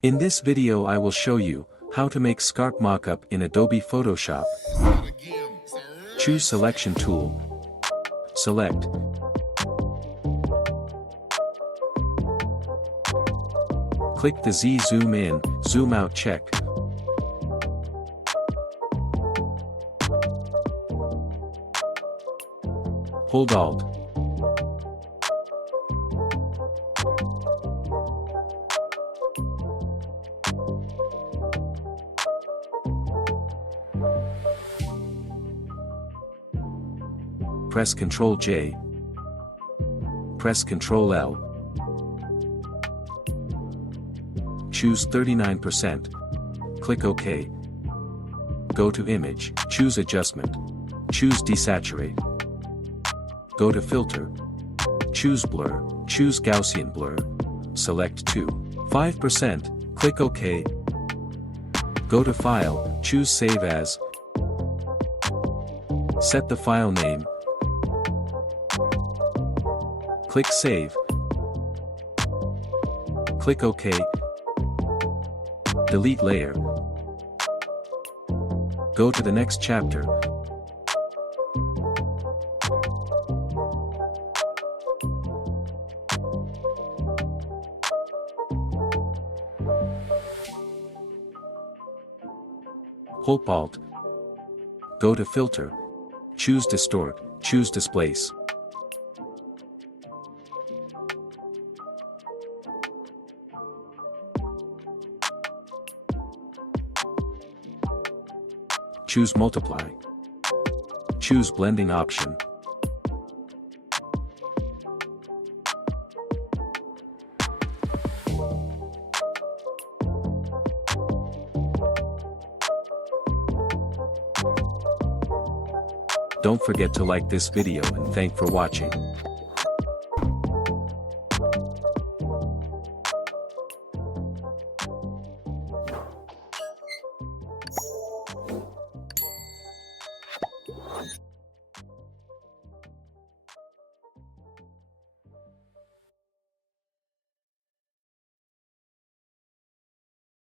In this video I will show you how to make scarp mockup in Adobe Photoshop. Choose Selection tool. Select. Click the Z zoom in, zoom out check. Hold Alt. Press Ctrl J. Press Ctrl L. Choose 39%. Click OK. Go to Image, choose Adjustment. Choose Desaturate. Go to Filter. Choose Blur, choose Gaussian Blur. Select 5%, click OK. Go to File, choose Save As. Set the file name. Click Save. Click OK. Delete layer. Go to the next chapter. Hold Alt. Go to Filter. Choose Distort, choose Displace. Choose Multiply. Choose Blending option. Don't forget to like this video and thank for watching.